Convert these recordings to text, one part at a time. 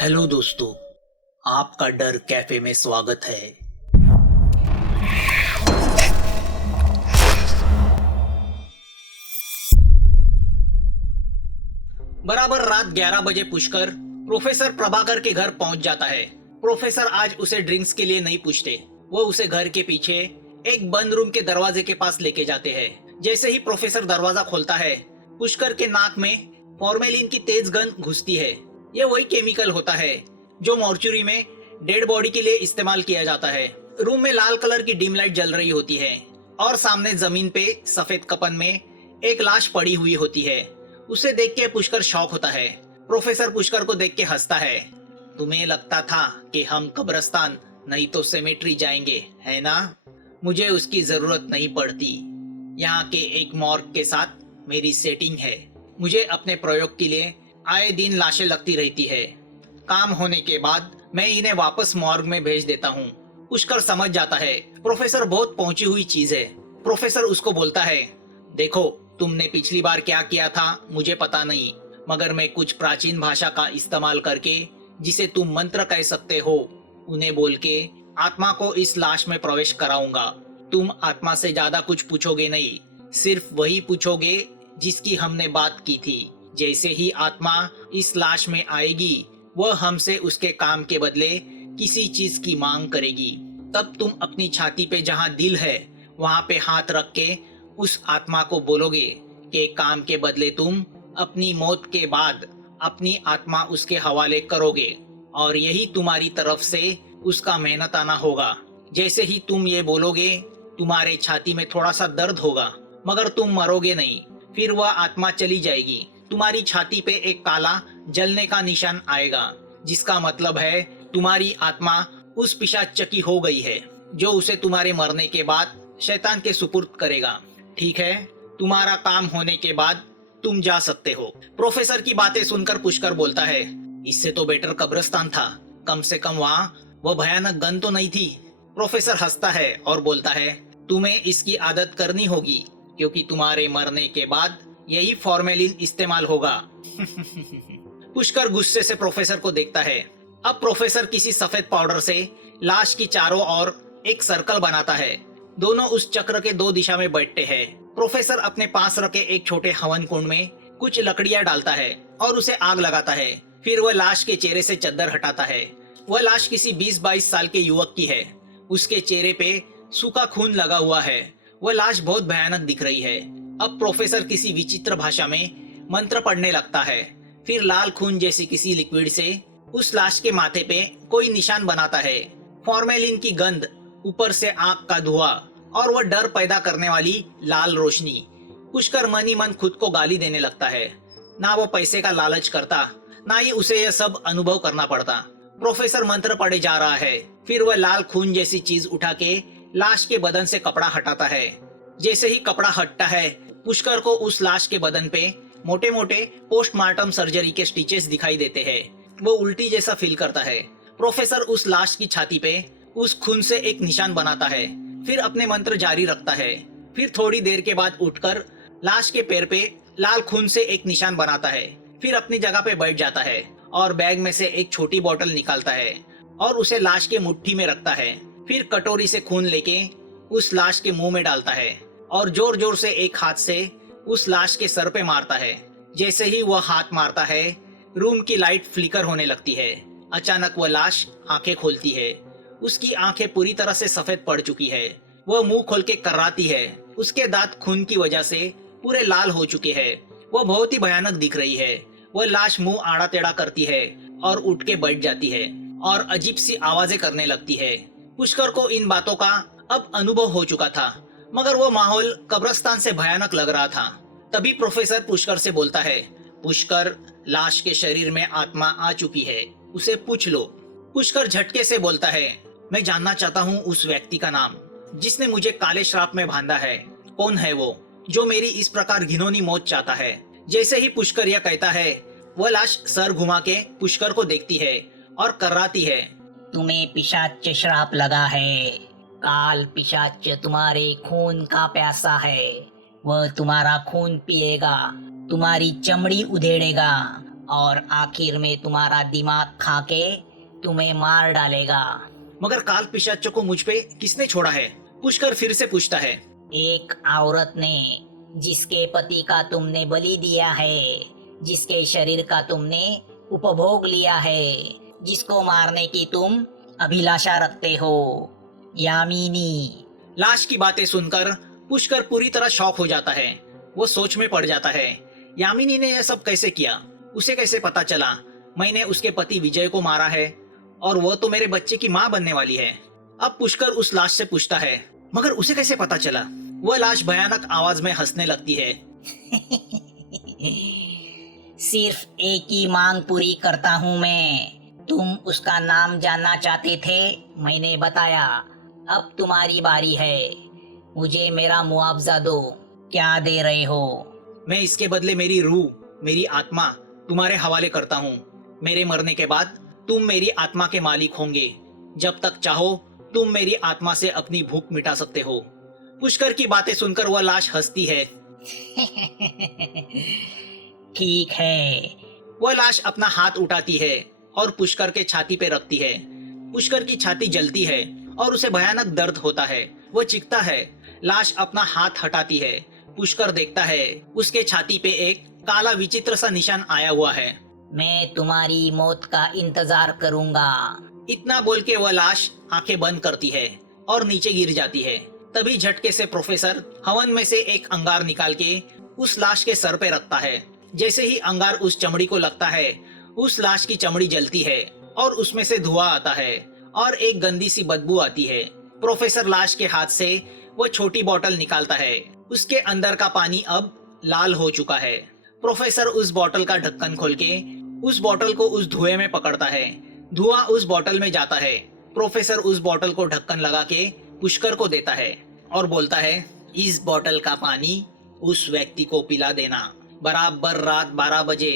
Hello दोस्तों, आपका डर कैफे में स्वागत है। बराबर रात 11 बजे पुष्कर प्रोफेसर प्रभाकर के घर पहुंच जाता है। प्रोफेसर आज उसे ड्रिंक्स के लिए नहीं पूछते, वो उसे घर के पीछे एक बंद रूम के दरवाजे के पास लेके जाते हैं। जैसे ही प्रोफेसर दरवाजा खोलता है, पुष्कर के नाक में फॉर्मेलिन की तेज गंध घुसती है। ये वही केमिकल होता है जो मॉर्चुरी में डेड बॉडी के लिए इस्तेमाल किया जाता है। रूम में लाल कलर की डिम लाइट जल रही होती है और सामने जमीन पे सफेद कफन में एक लाश पड़ी हुई होती है। उसे देख के पुष्कर शॉक होता है। प्रोफेसर पुष्कर को देख के हंसता है। तुम्हें लगता था कि हम कब्रिस्तान नहीं तो सेमेट्री जाएंगे, है ना? मुझे उसकी जरूरत नहीं पड़ती। यहाँ के एक मॉर्ग के साथ मेरी सेटिंग है। मुझे अपने प्रयोग के लिए आए दिन लाशें लगती रहती है। काम होने के बाद मैं इन्हें वापस मॉर्ग में भेज देता हूँ। पुष्कर समझ जाता है प्रोफेसर बहुत पहुंची हुई चीज है। प्रोफेसर उसको बोलता है, देखो तुमने पिछली बार क्या किया था मुझे पता नहीं, मगर मैं कुछ प्राचीन भाषा का इस्तेमाल करके, जिसे तुम मंत्र कह सकते हो, उन्हें बोल के आत्मा को इस लाश में प्रवेश कराऊंगा। तुम आत्मा से ज्यादा कुछ पूछोगे नहीं, सिर्फ वही पूछोगे जिसकी हमने बात की थी। जैसे ही आत्मा इस लाश में आएगी, वह हमसे उसके काम के बदले किसी चीज की मांग करेगी। तब तुम अपनी छाती पे जहाँ दिल है वहाँ पे हाथ रख के उस आत्मा को बोलोगे कि काम के बदले तुम अपनी मौत के बाद अपनी आत्मा उसके हवाले करोगे, और यही तुम्हारी तरफ से उसका मेहनताना होगा। जैसे ही तुम ये बोलोगे, तुम्हारे छाती में थोड़ा सा दर्द होगा, मगर तुम मरोगे नहीं। फिर वह आत्मा चली जाएगी। तुम्हारी छाती पे एक काला जलने का निशान आएगा, जिसका मतलब है तुम्हारी आत्मा उस पिशाच हो गई है, जो उसे तुम्हारे मरने के बाद शैतान के सुपुर्द करेगा। ठीक है, तुम्हारा काम होने के बाद तुम जा सकते हो। प्रोफेसर की बातें सुनकर पुष्कर बोलता है, इससे तो बेटर कब्रिस्तान था। कम से कम वहाँ वो भयानक गंध तो नहीं थी। प्रोफेसर हंसता है और बोलता है, तुम्हें इसकी आदत करनी होगी, क्योंकि तुम्हारे मरने के बाद यही फॉर्मेलिन इस्तेमाल होगा। पुष्कर गुस्से से प्रोफेसर को देखता है। अब प्रोफेसर किसी सफेद पाउडर से लाश की चारों ओर एक सर्कल बनाता है। दोनों उस चक्र के दो दिशा में बैठते हैं। प्रोफेसर अपने पास रखे एक छोटे हवन कुंड में कुछ लकड़ियां डालता है और उसे आग लगाता है। फिर वह लाश के चेहरे से चद्दर हटाता है। वह लाश किसी 20-22 साल के युवक की है। उसके चेहरे पे सूखा खून लगा हुआ है। वह लाश बहुत भयानक दिख रही है। अब प्रोफेसर किसी विचित्र भाषा में मंत्र पढ़ने लगता है। फिर लाल खून जैसी किसी लिक्विड से उस लाश के माथे पे कोई निशान बनाता है। फॉर्मेलिन की गंध, ऊपर से आग का धुआं और वह डर पैदा करने वाली लाल रोशनी। पुष्कर मन ही मन खुद को गाली देने लगता है। ना वो पैसे का लालच करता, ना ही उसे यह सब अनुभव करना पड़ता। प्रोफेसर मंत्र पढ़े जा रहा है। फिर वह लाल खून जैसी चीज उठा के लाश के बदन से कपड़ा हटाता है। जैसे ही कपड़ा हटता है, पुष्कर को उस लाश के बदन पे मोटे मोटे पोस्टमार्टम सर्जरी के स्टिचेस दिखाई देते हैं। वो उल्टी जैसा फील करता है। प्रोफेसर उस लाश की छाती पे उस खून से एक निशान बनाता है, फिर अपने मंत्र जारी रखता है। फिर थोड़ी देर के बाद उठकर लाश के पैर पे लाल खून से एक निशान बनाता है। फिर अपनी जगह पे बैठ जाता है और बैग में से एक छोटी बोतल निकालता है और उसे लाश के मुट्ठी में रखता है। फिर कटोरी से खून लेके उस लाश के मुंह में डालता है और जोर जोर से एक हाथ से उस लाश के सर पे मारता है। जैसे ही वह हाथ मारता है, रूम की लाइट फ्लिकर होने लगती है। अचानक वह लाश आंखें खोलती है। उसकी आंखें पूरी तरह से सफेद पड़ चुकी है। वह मुंह खोल के कर्राती है। उसके दांत खून की वजह से पूरे लाल हो चुके हैं। वह बहुत ही भयानक दिख रही है। वह लाश मुंह आड़ा टेढ़ा करती है और उठ के बैठ जाती है और अजीब सी आवाजें करने लगती है। पुष्कर को इन बातों का अब अनुभव हो चुका था, मगर वो माहौल कब्रिस्तान से भयानक लग रहा था। तभी प्रोफेसर पुष्कर से बोलता है, पुष्कर, लाश के शरीर में आत्मा आ चुकी है, उसे पूछ लो। पुष्कर झटके से बोलता है, मैं जानना चाहता हूँ उस व्यक्ति का नाम, जिसने मुझे काले श्राप में बांधा है। कौन है वो, जो मेरी इस प्रकार घिनौनी मौत चाहता है? जैसे ही पुष्कर यह कहता है, वह लाश सर घुमा के पुष्कर को देखती है और कर्राती है। तुम्हें पिशाच श्राप लगा है। काल पिशाच तुम्हारे खून का प्यासा है। वह तुम्हारा खून पिएगा, तुम्हारी चमड़ी उधेड़ेगा और आखिर में तुम्हारा दिमाग खा के तुम्हें मार डालेगा। मगर काल पिशाच को मुझ पे किसने छोड़ा है? पुष्कर फिर से पूछता है। एक औरत ने, जिसके पति का तुमने बलि दिया है, जिसके शरीर का तुमने उपभोग लिया है, जिसको मारने की तुम अभिलाषा रखते हो, यामिनी। लाश की बातें सुनकर पुष्कर पूरी तरह शॉक हो जाता है। वो सोच में पड़ जाता है, यामिनी ने यह सब कैसे किया? उसे कैसे पता चला मैंने उसके पति विजय को मारा है? और वो तो मेरे बच्चे की माँ बनने वाली है। अब पुष्कर उस लाश से पूछता है, मगर उसे कैसे पता चला? वह लाश भयानक आवाज में हंसने लगती है। सिर्फ एक ही मांग पूरी करता हूँ मैं। तुम उसका नाम जानना चाहते थे, मैंने बताया। अब तुम्हारी बारी है। मुझे मेरा मुआवजा दो। क्या दे रहे हो? मैं इसके बदले मेरी रूह, मेरी आत्मा तुम्हारे हवाले करता हूँ। मेरे मरने के बाद तुम मेरी आत्मा के मालिक होंगे। जब तक चाहो तुम मेरी आत्मा से अपनी भूख मिटा सकते हो। पुष्कर की बातें सुनकर वह लाश हंसती है। ठीक है। वह लाश अपना हाथ उठाती है और पुष्कर के छाती पे रखती है। पुष्कर की छाती जलती है और उसे भयानक दर्द होता है। वह चीखता है। लाश अपना हाथ हटाती है। पुष्कर देखता है, उसके छाती पे एक काला विचित्र सा निशान आया हुआ है। मैं तुम्हारी मौत का इंतजार करूंगा। इतना बोल के वह लाश आंखें बंद करती है और नीचे गिर जाती है। तभी झटके से प्रोफेसर हवन में से एक अंगार निकाल के उस लाश के सर पे रखता है। जैसे ही अंगार उस चमड़ी को लगता है, उस लाश की चमड़ी जलती है और उसमें से धुआं आता है और एक गंदी सी बदबू आती है। प्रोफेसर लाश के हाथ से वो छोटी बोतल निकालता है। उसके अंदर का पानी अब लाल हो चुका है। प्रोफेसर उस बोतल का ढक्कन खोल के उस बोतल को उस धुएं में पकड़ता है। धुआं उस बोतल में जाता है। प्रोफेसर उस बोतल को ढक्कन लगा के पुष्कर को देता है और बोलता है, इस बोतल का पानी उस व्यक्ति को पिला देना। बराबर रात 12 बजे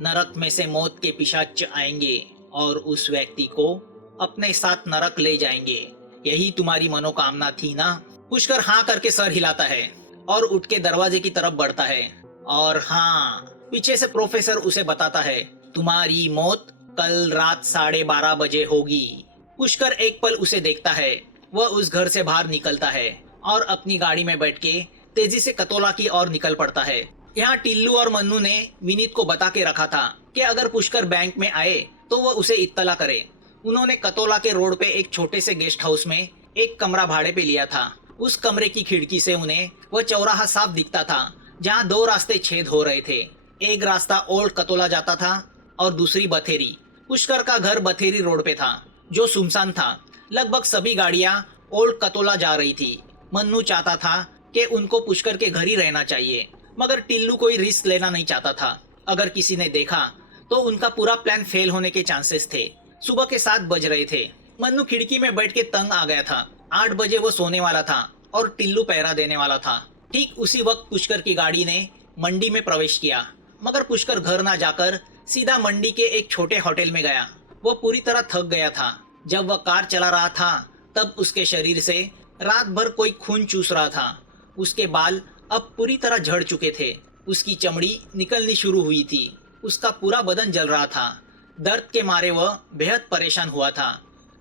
नरक में से मौत के पिशाच आएंगे और उस व्यक्ति को अपने साथ नरक ले जाएंगे। यही तुम्हारी मनोकामना थी ना? पुष्कर हाँ करके सर हिलाता है और उठ के दरवाजे की तरफ बढ़ता है। और हाँ, पीछे से प्रोफेसर उसे बताता है, तुम्हारी मौत कल रात 12:30 बजे होगी। पुष्कर एक पल उसे देखता है। वह उस घर से बाहर निकलता है और अपनी गाड़ी में बैठ के तेजी से कतोला की ओर निकल पड़ता है। यहाँ टिल्लू और मन्नू ने विनीत को बता के रखा था कि अगर पुष्कर बैंक में आए तो वह उसे इत्तला करे। उन्होंने कतोला के रोड पे एक छोटे से गेस्ट हाउस में एक कमरा भाड़े पे लिया था। उस कमरे की खिड़की से उन्हें वह चौराहा साफ दिखता था जहाँ 2 रास्ते छेद हो रहे थे। एक रास्ता ओल्ड कतोला जाता था और दूसरी बथेरी। पुष्कर का घर बथेरी रोड पे था जो सुनसान था। लगभग सभी गाड़ियां ओल्ड कतोला जा रही थी। मन्नू चाहता था कि उनको पुष्कर के घर ही रहना चाहिए, मगर टिल्लू कोई रिस्क लेना नहीं चाहता था। अगर किसी ने देखा तो उनका पूरा प्लान फेल होने के चांसेस थे। सुबह के 7 बज रहे थे। मन्नू खिड़की में बैठ के तंग आ गया था। 8 बजे वो सोने वाला था और टिल्लू पहरा देने वाला था। ठीक उसी वक्त पुष्कर की गाड़ी ने मंडी में प्रवेश किया, मगर पुष्कर घर ना जाकर सीधा मंडी के एक छोटे होटल में गया। वो पूरी तरह थक गया था। जब वह कार चला रहा था तब उसके शरीर से रात भर कोई खून चूस रहा था। उसके बाल अब पूरी तरह झड़ चुके थे। उसकी चमड़ी निकलनी शुरू हुई थी। उसका पूरा बदन जल रहा था। दर्द के मारे वह बेहद परेशान हुआ था।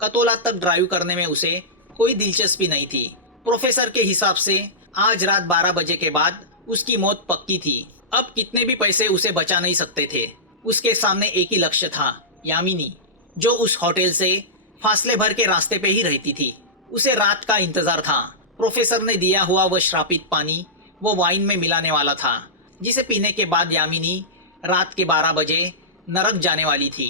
कतोला तक ड्राइव करने में उसे कोई दिलचस्पी नहीं थी। प्रोफेसर के हिसाब से आज रात 12 बजे के बाद उसकी मौत पक्की थी। अब कितने भी पैसे उसे बचा नहीं सकते थे। उसके सामने एक ही लक्ष्य था, यामिनी, जो उस होटल से फासले भर के रास्ते पे ही रहती थी। उसे रात का इंतजार था। प्रोफेसर ने दिया हुआ वह श्रापित पानी वो वाइन में मिलाने वाला था, जिसे पीने के बाद यामिनी रात के 12 बजे नरक जाने वाली थी।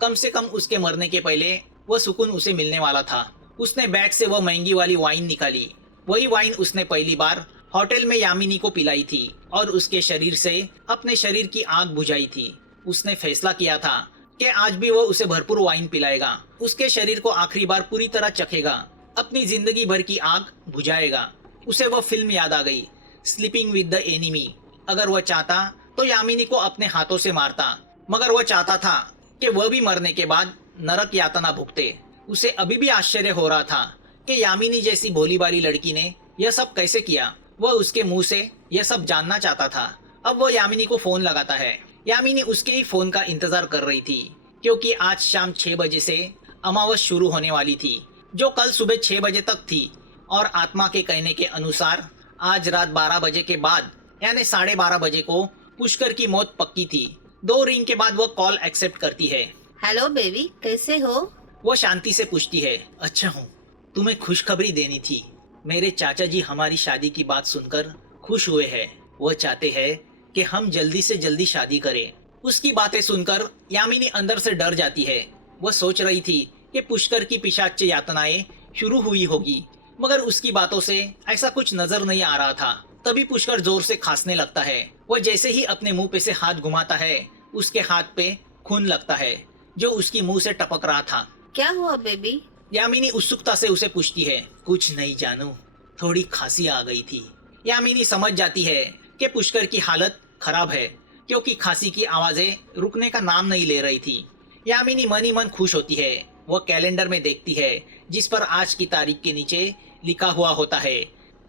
कम से कम उसके मरने के पहले वह सुकून उसे मिलने वाला था। उसने बैग से वह महंगी वाली वाइन निकाली। वही वाइन उसने पहली बार होटल में यामिनी को पिलाई थी और उसके शरीर से अपने शरीर की आग बुझाई थी। उसने फैसला किया था कि आज भी वो उसे भरपूर वाइन पिलाएगा। उसके शरीर को आखिरी बार पूरी तरह चखेगा, अपनी जिंदगी भर की आग बुझाएगा। उसे वह फिल्म याद आ गई, स्लीपिंग विद द एनिमी। अगर वह चाहता तो यामिनी को अपने हाथों से मारता, मगर वह चाहता था कि वह भी मरने के बाद नरक यातना भुगते। उसे अभी भी आश्चर्य हो रहा था कि यामिनी जैसी भोली भाली लड़की ने यह सब कैसे किया। वह उसके मुंह से यह सब जानना चाहता था। अब वह यामिनी को फोन लगाता है। यामिनी उसके ही फोन का इंतजार कर रही थी, क्योंकि आज शाम 6 बजे से अमावस शुरू होने वाली थी, जो कल सुबह 6 बजे तक थी। और आत्मा के कहने के अनुसार आज रात 12 बजे के बाद यानी 12:30 बजे को पुष्कर की मौत पक्की थी। 2 रिंग के बाद वो कॉल एक्सेप्ट करती है। हेलो बेबी, कैसे हो? वो शांति से पूछती है, अच्छा हूँ, तुम्हें खुशखबरी देनी थी। मेरे चाचा जी हमारी शादी की बात सुनकर खुश हुए हैं। वो चाहते हैं कि हम जल्दी से जल्दी शादी करें। उसकी बातें सुनकर यामिनी अंदर से डर जाती है। वो सोच रही थी कि पुष्कर की पिशाच यातनाएं शुरू हुई होगी, मगर उसकी बातों से ऐसा कुछ नजर नहीं आ रहा था। तभी पुष्कर जोर से खांसने लगता है। वो जैसे ही अपने मुंह पे से हाथ घुमाता है, उसके हाथ पे खून लगता है, जो उसकी मुंह से टपक रहा था। क्या हुआ बेबी? यामिनी उत्सुकता से उसे पूछती है। कुछ नहीं जानू, थोड़ी खांसी आ गई थी। यामिनी समझ जाती है कि पुष्कर की हालत खराब है, क्योंकि खांसी की आवाजें रुकने का नाम नहीं ले रही थी। यामिनी मन ही मन खुश होती है। वह कैलेंडर में देखती है, जिस पर आज की तारीख के नीचे लिखा हुआ होता है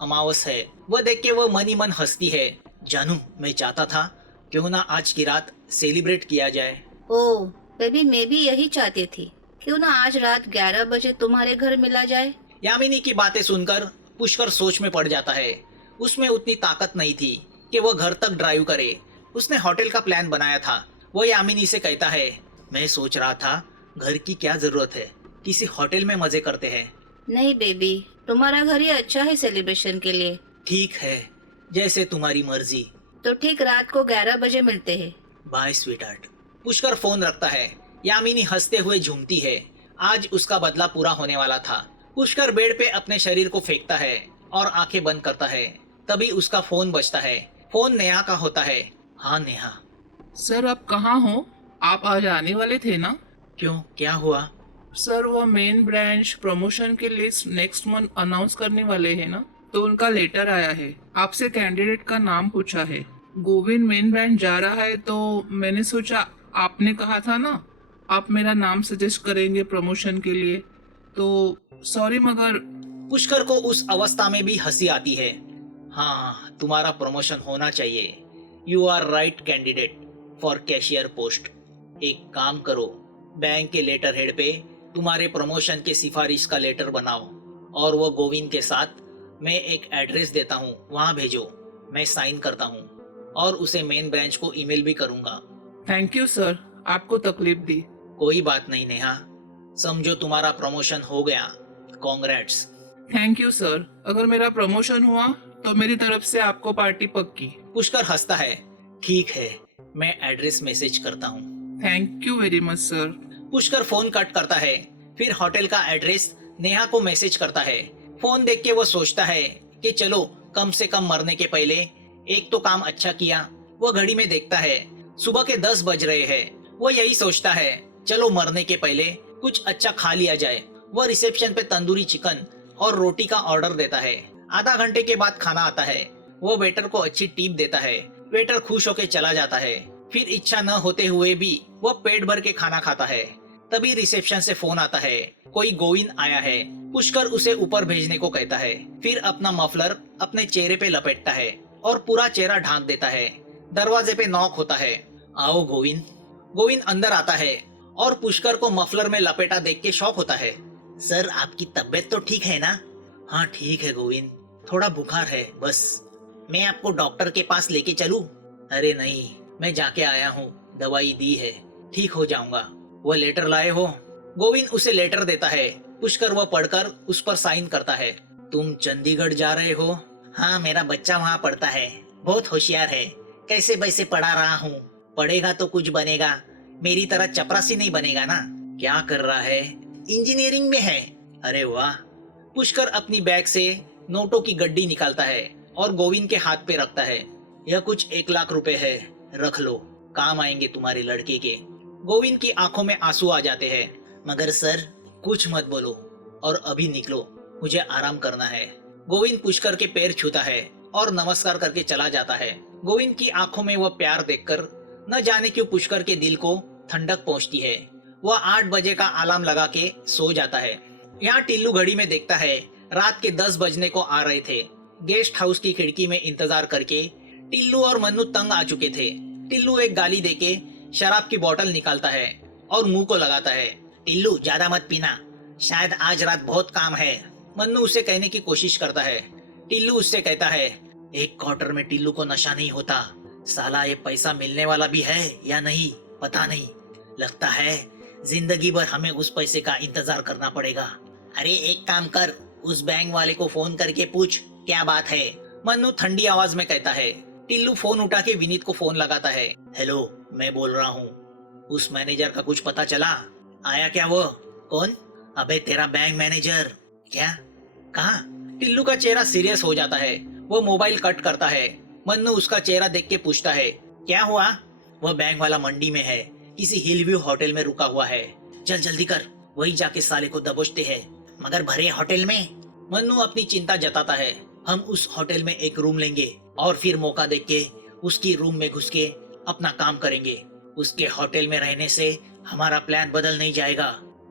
अमावस है। वह देख के वह मन ही मन हंसती है। जानू, मैं चाहता था क्यों ना आज की रात सेलिब्रेट किया जाए। ओह बेबी, मैं भी यही चाहती थी। क्यों ना आज रात 11 बजे तुम्हारे घर मिला जाए। यामिनी की बातें सुनकर पुष्कर सोच में पड़ जाता है। उसमें उतनी ताकत नहीं थी कि वह घर तक ड्राइव करे। उसने होटल का प्लान बनाया था। वह यामिनी से कहता है, मैं सोच रहा था घर की क्या जरूरत है, किसी होटल में मजे करते हैं। नहीं बेबी, तुम्हारा घर ही अच्छा है सेलिब्रेशन के लिए। ठीक है, जैसे तुम्हारी मर्जी। तो ठीक रात को 11 बजे मिलते हैं। Bye sweetheart. पुष्कर फोन रखता है। यामिनी हंसते हुए झूमती है। आज उसका बदला पूरा होने वाला था। पुष्कर बेड पे अपने शरीर को फेंकता है और आंखें बंद करता है। तभी उसका फोन बजता है। फोन नेहा का होता है। हाँ नेहा। सर आप कहाँ हो? आप आज आने वाले थे ना? क्यों, क्या हुआ? सर वो मेन ब्रांच प्रमोशन की लिस्ट नेक्स्ट मंथ अनाउंस करने वाले हैं ना, तो उनका लेटर आया है। आपसे कैंडिडेट का नाम पूछा है। गोविंद मेन ब्रांच जा रहा है, तो मैंने सोचा आपने कहा था ना आप मेरा नाम सजेस्ट करेंगे प्रमोशन के लिए, तो सॉरी मगर। पुष्कर को उस अवस्था में भी हंसी आती है। हाँ, तुम्हारा प्रमोशन होना चाहिए। You are right candidate for cashier post. एक काम करो, बैंक के लेटर हेड पे तुम्हारे प्रमोशन के सिफारिश का लेटर बनाओ और वो गोविंद के साथ मैं एक एड्रेस देता हूँ, वहाँ भेजो। मैं साइन करता हूँ और उसे मेन ब्रांच को ईमेल भी करूँगा। थैंक यू सर, आपको तकलीफ दी। कोई बात नहीं नेहा, समझो तुम्हारा प्रमोशन हो गया। कॉन्ग्रेट्स। थैंक यू सर, अगर मेरा प्रमोशन हुआ तो मेरी तरफ से आपको पार्टी पक्की। पुष्कर हंसता है। ठीक है, मैं एड्रेस मैसेज करता हूँ। Thank you very much sir. Pushkar phone cut करता है। फिर होटल का एड्रेस नेहा को मैसेज करता है। फोन देख के वो सोचता है कि चलो कम से कम मरने के पहले एक तो काम अच्छा किया। वो घड़ी में देखता है, सुबह के 10 बज रहे हैं। वो यही सोचता है, चलो मरने के पहले कुछ अच्छा खा लिया जाए। वो रिसेप्शन पे तंदूरी चिकन और रोटी का ऑर्डर देता है। आधा घंटे के बाद खाना आता है। वो वेटर को अच्छी टिप देता है। वेटर खुश होकर चला जाता है। फिर इच्छा न होते हुए भी वो पेट भर के खाना खाता है। तभी रिसेप्शन से फोन आता है, कोई गोविंद आया है। पुष्कर उसे ऊपर भेजने को कहता है। फिर अपना मफलर अपने चेहरे पे लपेटता है और पूरा चेहरा ढांक देता है। दरवाजे पे नॉक होता है। आओ गोविंद। गोविंद अंदर आता है और पुष्कर को मफलर में लपेटा देख के शॉक होता है। सर, आपकी तबीयत तो ठीक है ना? हाँ ठीक है गोविंद, थोड़ा बुखार है बस। मैं आपको डॉक्टर के पास लेके चलूं? अरे नहीं, मैं जाके आया हूँ, दवाई दी है, ठीक हो जाऊंगा। वह लेटर लाए हो? गोविंद उसे लेटर देता है। पुष्कर वह पढ़कर उस पर साइन करता है। तुम चंडीगढ़ जा रहे हो? हाँ, मेरा बच्चा वहाँ पढ़ता है, बहुत होशियार है। कैसे वैसे पढ़ा रहा हूँ, पढ़ेगा तो कुछ बनेगा, मेरी तरह चपरासी नहीं बनेगा ना। क्या कर रहा है? इंजीनियरिंग में है। अरे वाह। पुष्कर अपनी बैग से नोटों की गड्डी निकालता है और गोविंद के हाथ पे रखता है। यह कुछ 1 लाख रुपए है, रख लो, काम आएंगे तुम्हारे लड़के के। गोविंद की आंखों में आंसू आ जाते हैं। मगर सर, कुछ मत बोलो और अभी निकलो, मुझे आराम करना है। गोविंद पुष्कर के पैर छूता है और नमस्कार करके चला जाता है। गोविंद की आंखों में वह प्यार देखकर न जाने क्यों पुष्कर के दिल को ठंडक पहुंचती है। वह 8 बजे का अलार्म लगा के सो जाता है। यहाँ टिल्लू घड़ी में देखता है, रात के 10 बजने को आ रहे थे। गेस्ट हाउस की खिड़की में इंतजार करके टिल्लू और मन्नू तंग आ चुके थे। टिल्लू एक गाली देके शराब की बोतल निकालता है और मुंह को लगाता है। टिल्लू ज्यादा मत पीना, शायद आज रात बहुत काम है। मन्नू उसे कहने की कोशिश करता है। टिल्लू उससे कहता है, एक क्वार्टर में टिल्लू को नशा नहीं होता। साला ये पैसा मिलने वाला भी है या नहीं पता नहीं, लगता है जिंदगी भर हमें उस पैसे का इंतजार करना पड़ेगा। अरे एक काम कर, उस बैंक वाले को फोन करके पूछ क्या बात है, मन्नू ठंडी आवाज में कहता है। टिल्लू फोन उठा के विनीत को फोन लगाता है। हेलो, मैं बोल रहा हूँ, उस मैनेजर का कुछ पता चला? आया क्या वो? कौन? अबे तेरा बैंक मैनेजर। क्या? कहाँ? टिल्लू का चेहरा सीरियस हो जाता है। वो मोबाइल कट करता है। मन्नू उसका चेहरा देख के पूछता है, क्या हुआ? वह बैंक वाला मंडी में है, किसी हिल व्यू होटल में रुका हुआ है। चल जल्दी कर, वही जाके साले को दबोचते हैं। मगर भरे होटल में? मन्नू अपनी चिंता जताता है। हम उस होटल में एक रूम लेंगे और फिर मौका देख के उसकी रूम में घुस के अपना काम करेंगे। उसके होटल में रहने से हमारा प्लान बदल नहीं जाएगा।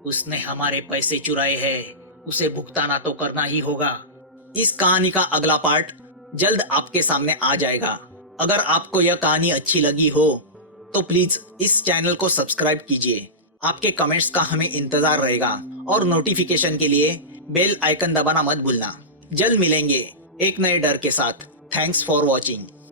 उसने हमारे पैसे चुराए हैं, उसे भुगताना तो करना ही होगा। इस कहानी का अगला पार्ट जल्द आपके सामने आ जाएगा। अगर आपको यह कहानी अच्छी लगी हो तो प्लीज इस चैनल को सब्सक्राइब कीजिए। आपके कमेंट्स का हमें इंतजार रहेगा और नोटिफिकेशन के लिए बेल आइकन दबाना मत भूलना। जल्द मिलेंगे एक नए डर के साथ। Thanks for watching.